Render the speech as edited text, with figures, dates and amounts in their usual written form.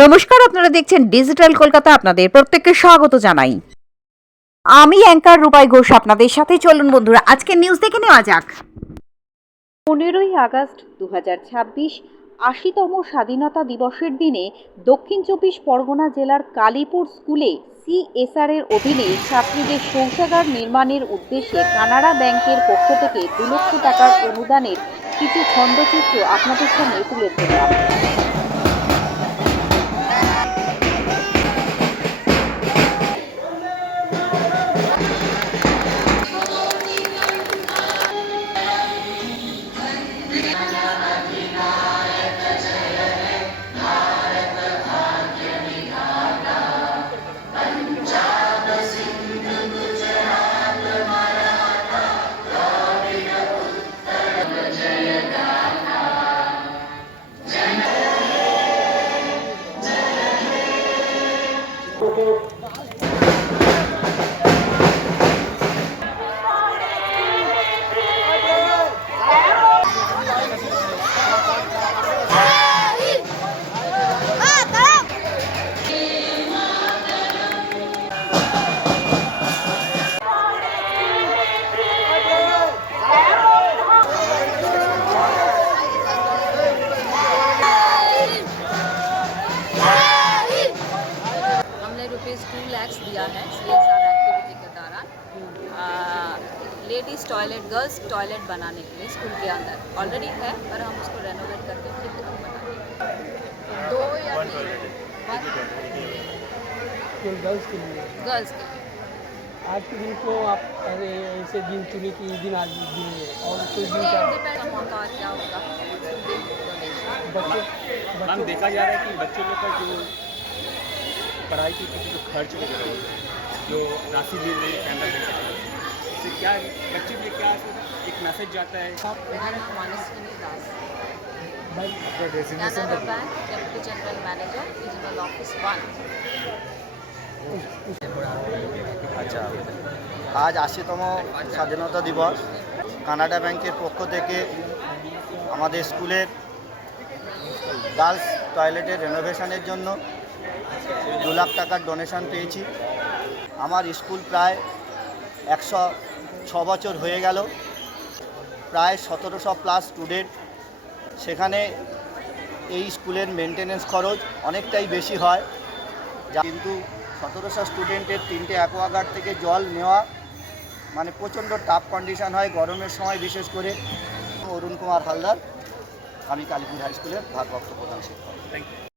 নমস্কার, আপনারা দেখছেন ডিজিটাল কলকাতা। আপনাদের প্রত্যেককে স্বাগত জানাই। আমি অ্যাঙ্কার রূপাই ঘোষ আপনাদের সাথে। চলুন বন্ধুরা, আজকের নিউজ দেখে নেওয়া যাক। 15ই আগস্ট 2026 80তম স্বাধীনতা দিবসের দিনে দক্ষিণ চব্বিশ পরগনা জেলার কালীপুর স্কুলে সিএসআর এর অধীনে ছাত্রীদের শৌচাগার নির্মাণের উদ্দেশ্যে কানাড়া ব্যাংকের পক্ষ থেকে 2 লক্ষ টাকার অনুদানের কিছু খণ্ডচিত্র আপনাদের সামনে তুলে ধরলাম। ₹2 लाख दिया है CSR एक्टिविटी के दौरान लेडीज़ टॉयलेट, गर्ल्स टॉयलेट बनाने के लिए स्कूल के अंदर ऑलरेडी है, पर हम उसको रेनोवेट करके फिर से बनाएंगे। 2 या 3 गर्ल्स के लिए। गर्ल्स के लिए। आज के दिन को आप ऐसे दिन चुने कि इस दिन आज दिन है और कोई दिन ये का डिपेंड मौका और क्या होगा बच्चे मैम देखा जा रहा है कि बच्चों लोग का जो पढ़ाई के पीछे जो खर्च वगैरह होता है, जो राशि मिल रही है कैमरा बैंक की तरफ से क्या बच्चे के लिए क्या एक मैसेज जाता है। Canara bank deputy general manager regional office 1। আচ্ছা, আজ 80তম স্বাধীনতা দিবস। কানাডা ব্যাংকের পক্ষ থেকে আমাদের স্কুলের গার্লস টয়লেটের রেনোভেশনের জন্য 2 লাখ টাকার ডোনেশন পেয়েছি। আমার স্কুল প্রায় 106 বছর হয়ে গেল, প্রায় 1700 প্লাস স্টুডেন্ট। সেখানে এই স্কুলের মেনটেনেন্স খরচ অনেকটাই বেশি হয়, কিন্তু 1700 স্টুডেন্টের 3টে অ্যাকোয়াগার্ড থেকে জল নেওয়া মানে প্রচণ্ড টাফ কন্ডিশন হয় গরমের সময় বিশেষ করে। অরুণ কুমার হালদার, আমি কালীপুর হাই স্কুলের ভারপ্রাপ্ত প্রধান শিক্ষক। Thank you.